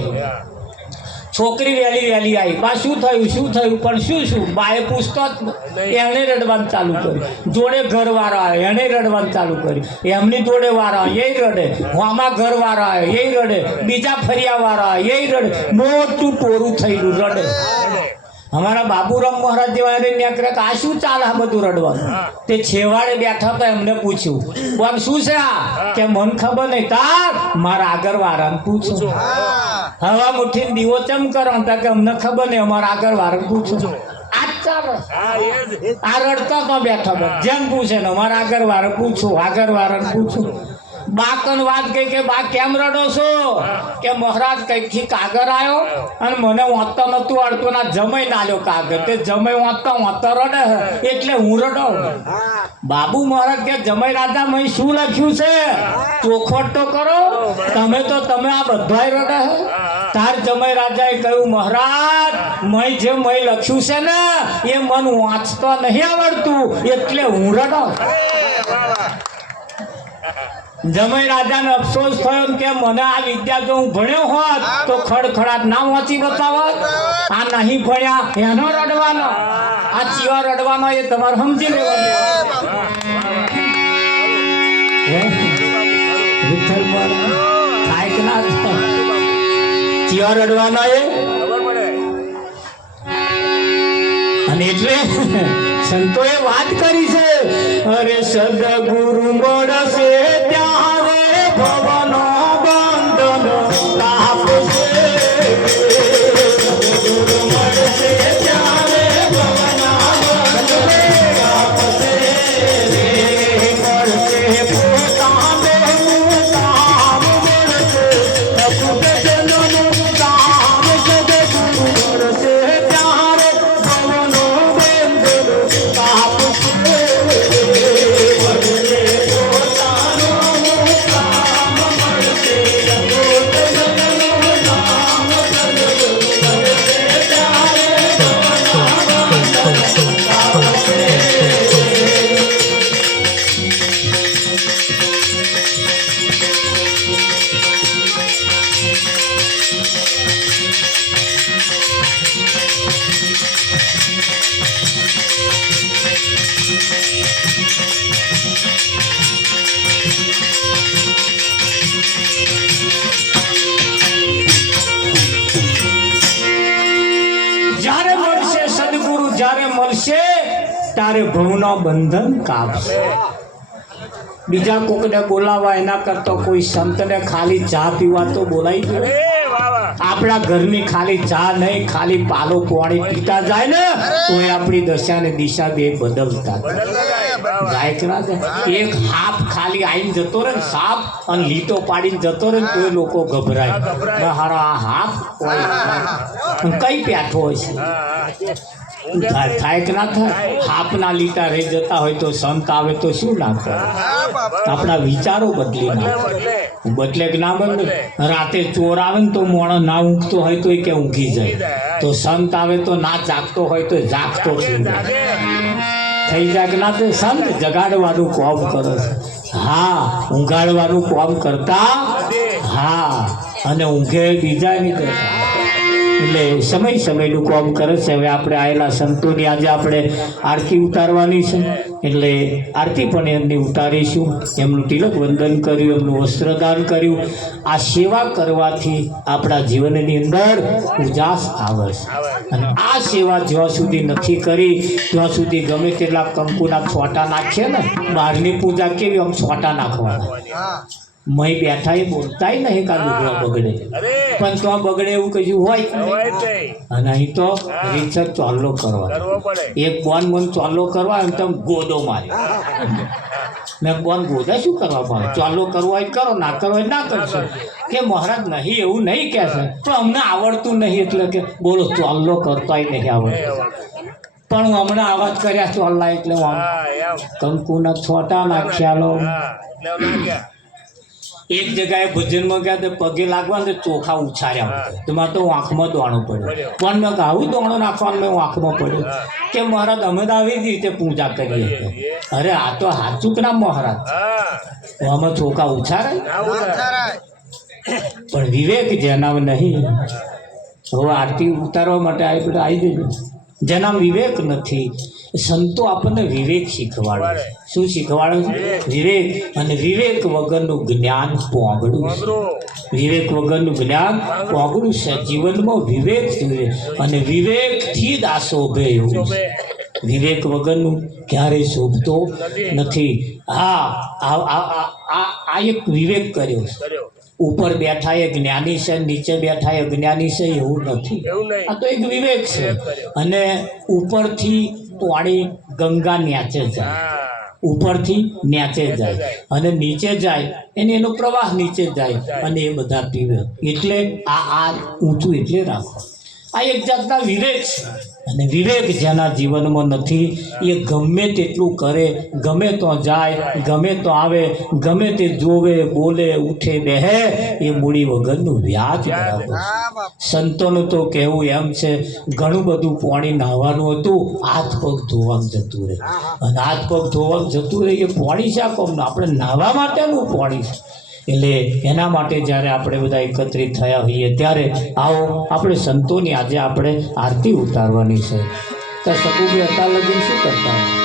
છોકરી વહેલી વહેલી આવી, બા શું થયું પણ શું બાએ પૂછતો જ એણે રડવાનું ચાલુ કર્યું. જોડે ઘરવાળા આવે એણે રડવાનું ચાલુ કર્યું. એમની જોડે વાળા એ રડે, આમાં ઘરવાળા આવે એ રડે, બીજા ફરિયાવાળા આવે એ રડે, મોટું ટોરું થયેલું રડે. અમારા બાબુરામ મહારાજ જેવા નીકળે કે આ શું ચાલે આ બધું રડવાનું? તે છેવાડે બેઠા હતા, એમને પૂછ્યું બોલ શું છે આ? કે મન ખબર નહીં, તાર મારા આગળ વાળાને પૂછો. હવા મુઠ્ઠી દીવો ચમ કરો કે અમને ખબર નહીં, અમારા આગળ વાળાને પૂછો. આ ચાલે આ રડતા તો બેઠા જેમ પૂછે ને અમારા આગળ વાળા પૂછો, આગળ વાળાને પૂછો. બાકન વાત કહી કે બા કેમ રડો છો? કે મહારાજ કઈથી કાગર આવ્યો અને મને વાંચતા નતું આવડતું, ના જમાઈ ના લ્યો કાગર. તે જમાઈ વાંચતા રડે એટલે હું રડો. બાબુ મહારાજ કે જમાઈ રાજા મય શું લખ્યું છે? ચોખવટ તો કરો. તમે આ બધાય રડે. તાર જમાઈ રાજાએ કહ્યું મહારાજ મય લખ્યું છે ને એ મન વાંચતા નહીં આવડતું એટલે હું રડો. જમાઈ રાજાને અફસોસ થયો કે મને આ વિદ્યા જો હું ભણ્યો હોત તો ખડખડાટ ના વાંચી બતાવત. આ નહીં ભણ્યા એનો રડવાનો, આ ચિયો રડવાનો એ તમારે સમજી લેવાનું. ચિયો રડવાનો એ અને એટલે સંતોએ વાત કરી છે, અરે સદગુરુ મળશે ત્યારે ભવનો બંધન કાપશે. સદગુરુ મળશે ત્યારે ભવના બંધન કાપશે. મળશે પોતાનું કામ મળશે, સદગુરુ કામ સદગુરુ મળશે ત્યારે ભવનો બંધન કાપશે. તારે ભવનો બંધન કાપશે. બીજા કોકને બોલાવા એના કરતા કોઈ સંતને ખાલી ચા પીવા તો બોલાવી દે. આપણા ઘરની ખાલી ચા નહીં, ખાલી પાલો પાણી પીતા જાય ને તો આપણી દશા ને દિશા બે બદલતા જાય કે ના જાય. એક હાપ ખાલી આવીને જતો રહે ને, સાપ અને લીટો પાડીને જતો રહે ને તો લોકો ગભરાય. હારા આ હાપ કઈ પેઠો હોય છે? થાય કે ના થાય? હાપના લીટા રહી જતા હોય તો સંત આવે તો શું ના કરે? આપણા વિચારો બદલી નાખે. બદલે કે ના બદલે? રાતે ચોર આવે ને તો મોણો ના ઊંઘતો હોય તો કે ઊંઘી જાય, તો સંત આવે તો ના જાગતો હોય તો જાગતો થઈ જાય કે ના? તો સંત જગાડવાનું કોમ કરે છે. હા, ઊંઘાડવાનું કોમ કરતા. હા, અને ઊંઘે બીજા નહીં દેતા. એટલે સમયનું કોમ કરે છે. હવે આપણે આવેલા સંતોની આજે આપણે આરતી ઉતારવાની છે, એટલે આરતી પણ એમની ઉતારીશું. એમનું તિલક વંદન કર્યું, એમનું વસ્ત્રદાન કર્યું. આ સેવા કરવાથી આપણા જીવનની અંદર ઉજાસ આવે છે. અને આ સેવા જ્યાં સુધી નથી કરી ત્યાં સુધી ગમે તેટલા કંકુના છોટા નાખીએ ને, બહારની પૂજા કેવી આમ છોટા નાખવાના. મય બેઠા એ બોલતાય નહીં કા લુગડો બગડે, પણ તો બગડે એવું કશું હોય. અને અહીં તો રીતસર ચોલ્લો કરવા. એક બોન મન ચોલ્લો કરવા એમ તમે ગોદો માર્યો. મેં બોન ગોદા શું કરવા પડે? ચોલ્લો કરવો હોય કરો, ના કરવો હોય ના કરશો. કે મહારાજ નહીં એવું નહીં કહે છે, તો અમને આવડતું નહીં એટલે કે બોલો ચોલ્લો કરતાય નહીં આવડતું. પણ હું હમણાં અવાજ કર્યા ચોલ્લા એટલે કંકુના છોટા નાખ્યા લો. એક જગ્યાએ ભજનમાં ગયા તો પગે લાગવા ને ચોખા ઉછાર્યા તેમાં તો આંખમાં દોણું પડ્યું પણ મેં આવું દોણો નાખવાનું મેં આંખમાં પડ્યું કે મહારાજ અમે તો આવી રીતે પૂજા કરીએ અરે આ તો હાચુક ના મહારાજ આમાં ચોખા ઉછારાય પણ વિવેક જેના નહીં હવે આરતી ઉતારવા માટે આવી જજો જેના વિવેક નથી સંતો આપણને વિવેક શીખવાડે શું શીખવાડે છે વિવેક અને વિવેક વગરનું જ્ઞાન પોંગડું છે વિવેક વગરનું જ્ઞાન પોંગડું છે જીવનમાં વિવેક જોઈએ અને વિવેકથી જ આ શોભે એવું છે વિવેક વગરનું ક્યારેય શોભતો નથી હા આ એક વિવેક કર્યો છે ઉપર બેઠા એ જ્ઞાની છે નીચે બેઠા એ અજ્ઞાની છે એવું નથી આ તો એક વિવેક છે અને ઉપરથી પાણી ગંગા ન્યાચે જાય ઉપરથી ન્યાચે જાય અને નીચે જાય એનો પ્રવાહ નીચે જાય અને એ બધા પીવે એટલે આ ઊંચું એટલે રાખો આ એક જાતના વિવેક છે અને વિવેક જેના જીવનમાં નથી એ ગમે તેટલું કરે ગમે તો જાય ગમે તો આવે ગમે તે જોવે બોલે ઉઠે બેહે એ મૂડી વગરનું વ્યાજ બરાબર સંતોનું તો કહેવું એમ છે ઘણું બધું પાણી નાહવાનું હતું હાથ પગ ધોવામાં જતું રહે અને હાથ પગ ધોવામાં જતું રહે એ પાણી શા કોમનું આપણે નાહવા માટેનું પાણી છે એટલે એના માટે જ્યારે આપણે બધા એકત્રિત થયા હોઈએ ત્યારે આવો આપણે સંતોની આજે આપણે આરતી ઉતારવાની છે તો સકુભાઈ અત્યાર લગી શું કરતા